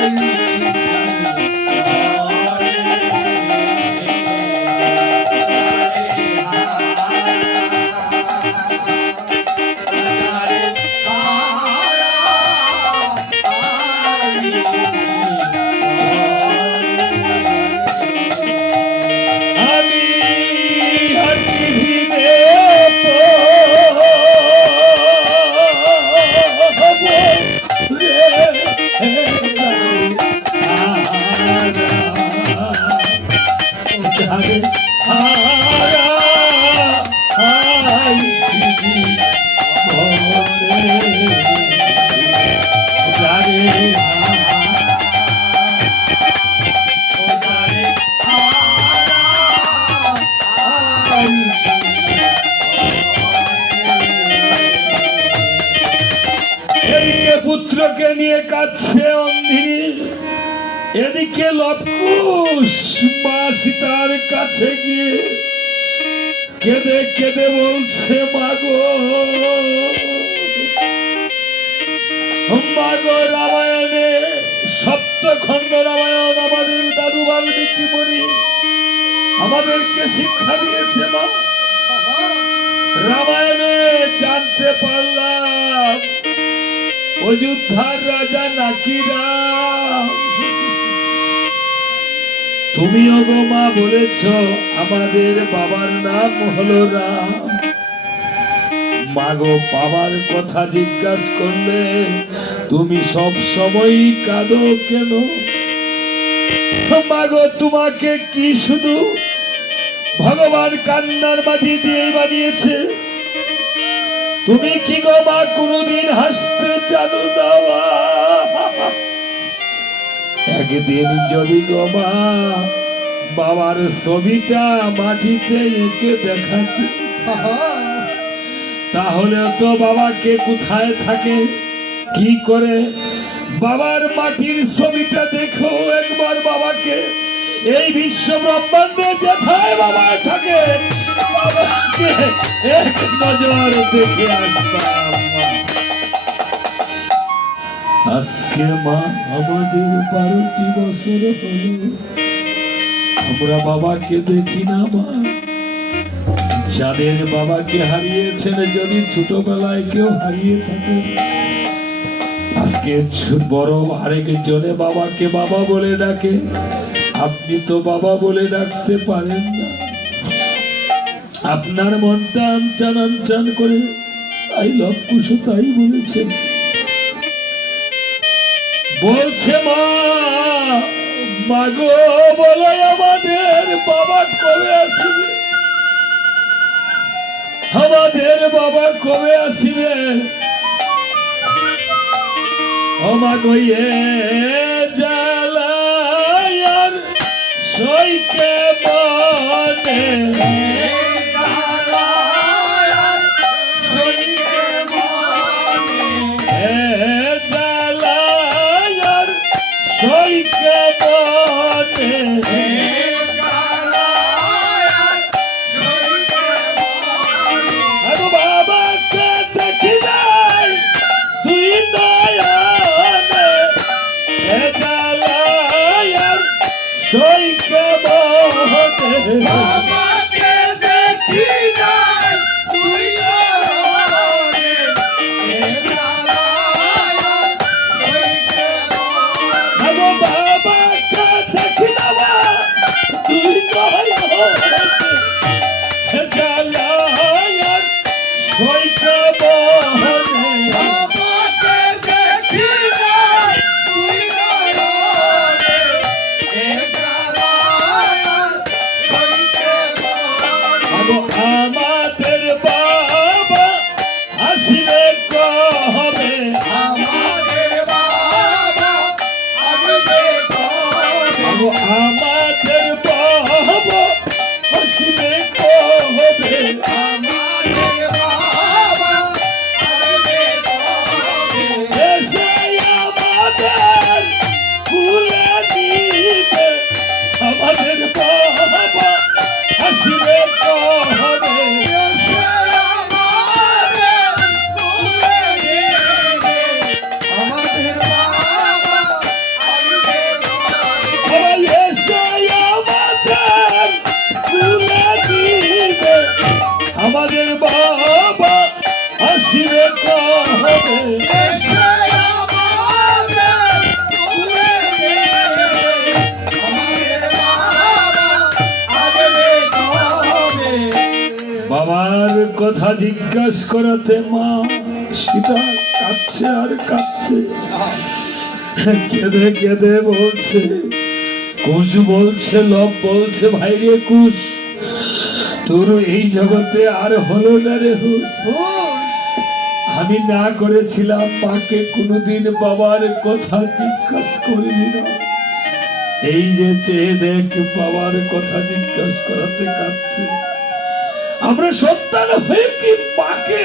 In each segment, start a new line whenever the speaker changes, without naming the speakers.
আমি নিয়ে কাঁদছে অন্ধিনী। এদিকে মা সীতার কাছে গিয়ে কেঁদে কেঁদে বলছে মাগো মাগো রামায়ণে সপ্তখণ্ড রামায়ণ আমাদের দাদু বাল্মীকি মুনি আমাদেরকে শিক্ষা দিয়েছে মা। রামায়ণে জানতে পারলাম অযোধ্যার রাজা নাকি রাম? তুমিও গো মা বলেছ, আমাদের বাবার নাম হলো রাম। মাগো বাবার কথা জিজ্ঞাসা করলে, তুমি সব সময় কাঁদো কেন? মাগো তোমাকে কি শুধু ভগবান কান্নার মাঝে দিয়ে বানিয়েছে? তুমি কি গো কোনদিন হাসতে চালু দাওয়া একদিন যদি গো বাবার ছবিটা মাটিতে এঁকে দেখাতে, তাহলে তো বাবাকে কোথায় থাকে? কি করে? বাবার মাটির ছবিটা দেখো একবার বাবাকে। এই বিশ্ব ব্রহ্মাণ্ডে যেথায় বাবা থাকে। আজকে মা আমাদের বারোটি বছর হলো। আমরা বাবাকে দেখি না, মা। যাদের বাবাকে হারিয়েছেন, যদি ছোটবেলায় কেউ হারিয়ে থাকে। আজকে বড় আরেক জনে বাবাকে বাবা বলে ডাকে। আপনি তো বাবা বলে ডাকতে পারেন না। আপনার মনটা আনচান আনচান করে আই লভ কুশো তাই বলেছে। বলছে মা, মাগো বলে আমাদের বাবা কবে আসবে? আমাদের বাবা কবে আসবে? আমাগো এ জ্বালায়ার সইকে মনে বাবার কথা জিজ্ঞাসা করাতে মা সীতা কাঁদছে আর কাঁদছে। কেঁদে কেঁদে বলছে, কুশ বলছে, লব বলছে ভাই রে কুশ, তোর এই জগতে আর হলো না রে হুশ। আমি না করেছিলাম মাকে কোনোদিন বাবার কথা জিজ্ঞাসা করবি না। এই যে চেয়ে দেখ বাবার কথা জিজ্ঞাসা করাতে কাঁদছে। আমরা সন্তান হয়ে কি মাকে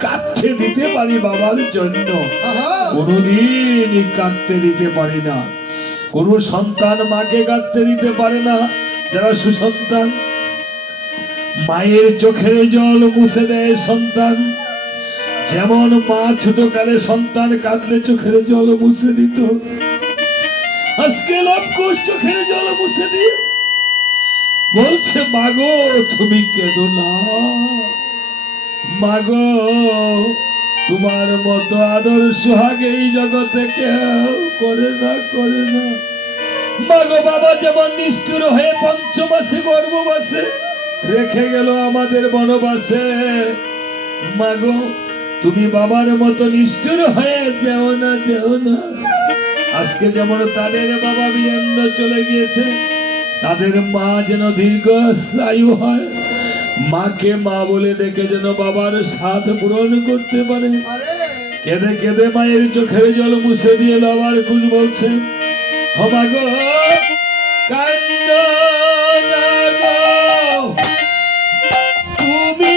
কাঁদতে দিতে পারি বাবার জন্য? কোনোদিন কাঁদতে দিতে পারি না। কোন সন্তান মাকে কাঁদতে দিতে পারে না। যারা সুসন্তান মায়ের চোখের জল মুছে দেয় সন্তান। যেমন মা ছোটকালে সন্তান কাঁদলে চোখের জল মুছে দিত। আজকে লবকুশ চোখের জল মুছে দিয়ে বলছে, মাগো, তুমি কেঁদো না। মাগো, তোমার মতো আদর সোহাগ এই জগতে কেউ করে না করে না। মাগো, বাবা যেমন নিষ্ঠুর হয়ে পঞ্চমাসে গর্ভবাসে রেখে গেল আমাদের বনবাসে। মাগো তুমি বাবার মতো নিষ্ঠুর হয়ে যেও না যেও না। আজকে যেমন তাদের বাবা বীরেন্দ্র চলে গিয়েছে তাদের মা যেন দীর্ঘ আয়ু হয়। মাকে মা বলে ডেকে যেন বাবার সাথ পূরণ করতে পারে। কেঁদে কেঁদে মায়ের চোখের জল মুছে দিয়ে বাবার কুল বলছে কান্দ গো, তুমি